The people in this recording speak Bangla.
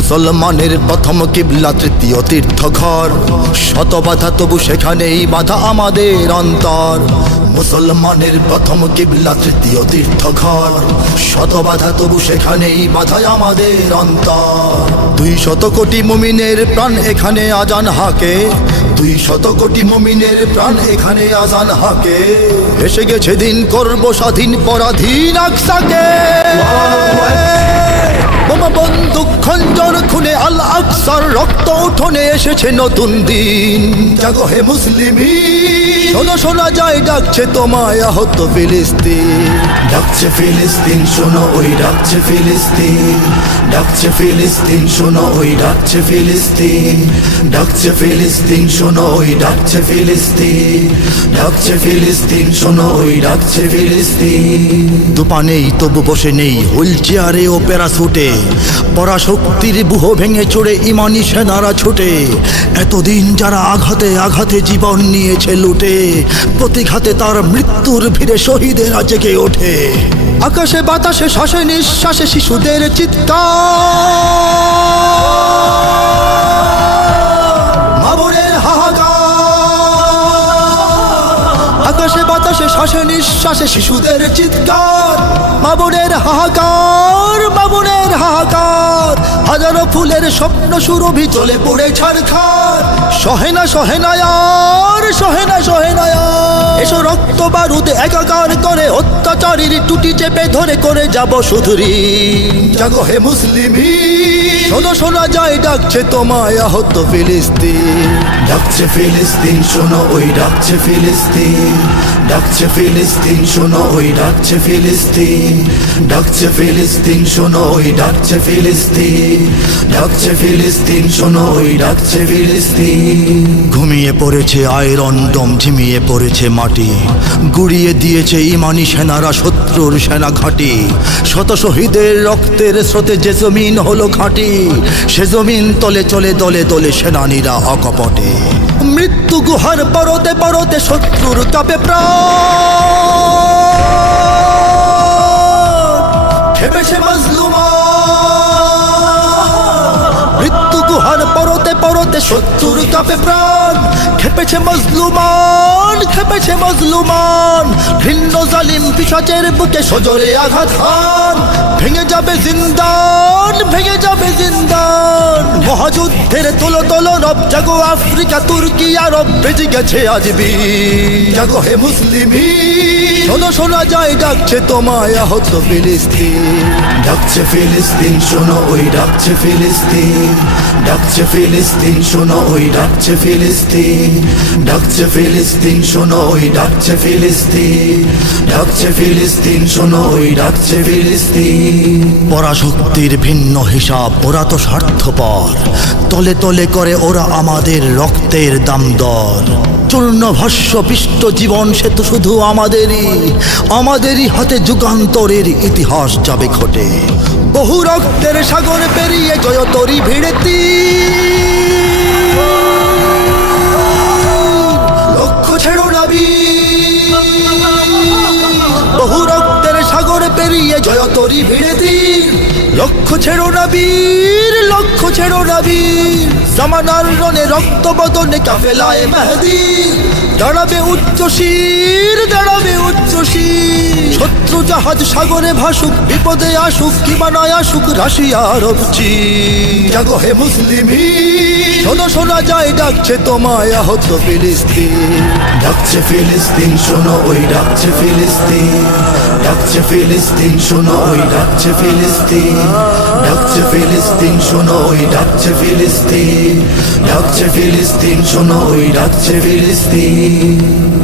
মুসলমানের প্রথম কিবলা তৃতীয় তীর্থ ঘর শত বাধা তবু সেখানেই বাধা আমাদের অন্তর। মুসলমানের প্রথম কিবলা তৃতীয় তীর্থ ঘর শত বাধা তবু সেখানেই বাধা আমাদের অন্তর। দুই শত কোটি মুমিনের প্রাণ এখানে আজান হাকে। দুই শত কোটি মুমিনের প্রাণ এখানে আজান হাকে। এসে গেছে দিন করব স্বাধীন পরাধীন আকসাকে। বোমা বন্দুক খঞ্জর খুনে আল আকসার রক্ত উঠোনে এসেছে নতুন দিন। জাগো হে মুসলিমি শোনো শোনা যায় ডাকছে তোমায় আহত ফিলিস্তিন। ডাকছে ফিলিস্তিন শোনো ওই ডাকছে ফিলিস্তিন। ডাকছে ফিলিস্তিন শোনো ওই ডাকছে ফিলিস্তিন। ডাকছে ফিলিস্তিন শোনো ওই ডাকছে ফিলিস্তিন। ডাকছে ফিলিস্তিন শোনো ওই ডাকছে ফিলিস্তিন। দুপা নেই তবু বসে নেই হুইল চেয়ারে ও প্যারাসুটে। পরাশক্তির বুহ ভেঙে চড়ে ইমানি সেনারা ছোটে। এতদিন যারা আঘাতে আঘাতে জীবন নিয়েছে লুটে, প্রতিঘাতে তার মৃত্যুর ভিড়ে শহীদেরা জেগে ওঠে। আকাশে বাতাসে শ্বাসে নিঃশ্বাসে শিশুদের চিৎকার। আকাশে শ্বাসে নিঃশ্বাসে শিশুদের চিৎকার। মামুনের হাহাকার মামুনের হাহাকার। হাজারো ফুলের স্বপ্ন সুরভি চলে পড়ে ছাড়খার সহেনা সহেনায়ার সহেনা সহেনায়ার এসো রক্ত বারুদ একাকার করে, অত্যাচারীর টুটি চেপে ধরে করে যাব সুধুরি। জাগো হে মুসলিমি। শোনো শোনা যায় ডাকছে তোমায় আহত ফিলিস্তিন। ডাকছে ফিলিস্তিন শোনো ওই ডাকছে ফিলিস্তিন। ডাকছে ফিলিস্তিন শোনো ওই ডাকছে ফিলিস্তিন। ডাকছে ফিলিস্তিন শোনো ওই ডাকছে ফিলিস্তিন। ডাকছে ফিলিস্তিন শোনো ওই ডাকছে ফিলিস্তিন। ঘুমিয়ে পড়েছে আয়রন ডম ঝিমিয়ে পড়েছে মাটি। গুড়িয়ে দিয়েছে ইমানি সেনারা শত্রুর সেনা ঘাঁটি শত শহীদের রক্তের স্রোতে যে জমিন হলো ঘাঁটি। সে জমিন তলে চলে দলে দলে সেনানীরা অকপটে। মৃত্যু গুহার পরতে পরতে শত্রুর মৃত্যু গুহার পরতে পরতে শত্রুর প্রাণ। খেপেছে মজলুমান খেপেছে মজলুমান। ভিন্ন জালিম পিসাচের বুকে সজরে আঘাত হান। ভেঙে যাবে জিন্দান মহাযুদ্ধের তোলো তোলো, রব, জাগো আফ্রিকা, তুর্কি, আরব, বেজে গেছে আজ জাগো হে মুসলিমি, শোনো, শোনা যায় ডাকছে তোমায় আহত ফিলিস্তিন। ডাকছে ফিলিস্তিন, শোনো, ওই ডাকছে ফিলিস্তিন। ডাকছে ফিলিস্তিন, শোনো, ওই ডাকছে ফিলিস্তিন। ডাকছে ফিলিস্তিন, শোনো, ওই ডাকছে ফিলিস্তিন। ডাকছে ফিলিস্তিন, শোনো, ওই ডাকছে ফিলিস্তিন। পরাশক্তির ভিন্ন হিসাব, ওরা তো স্বার্থপর। তলে তলে করে ওরা আমাদের রক্তের দাম দর চূর্ণ ভস্য পিষ্ট জীবন, সে তো শুধু আমাদেরই। আমাদেরই হাতে যুগান্তরের ইতিহাস যাবে ঘটে। বহু রক্তের সাগর পেরিয়ে জয়তরি ভিড়েতি। লক্ষ্য পেরিয়ে জয়তরি ভিড়েতি লক্ষ্য ছেড়ো না বীর, লক্ষ্য ছেড়ো না বীর। জামানার রনে রক্ত বদনে কাফেলায় মেহেদি দাঁড়াবে উচ্চ শির, দাঁড়াবে উচ্চ শির। শত্রু জাহাজ সাগরে ভাসুক, বিপদে আসুক কিবা নয় আসুক রাশিয়া আরব চীন জাগো হে মুসলিমি। শোনো, শোনা যায় ডাকছে তোমায় আহত ফিলিস্তিন। ডাকছে ফিলিস্তিন, শোনো, ওই ডাকছে ফিলিস্তিন। ডাকছে ফিলিস্তিন, শোনো, ওই ডাকছে ফিলিস্তিন। ডাকছে ফিলিস্তিন, শোনো, ওই ডাকছে ফিলিস্তিন। ডাকছে ফিলিস্তিন, শোনো, ওই ডাকছে ফিলিস্তিন।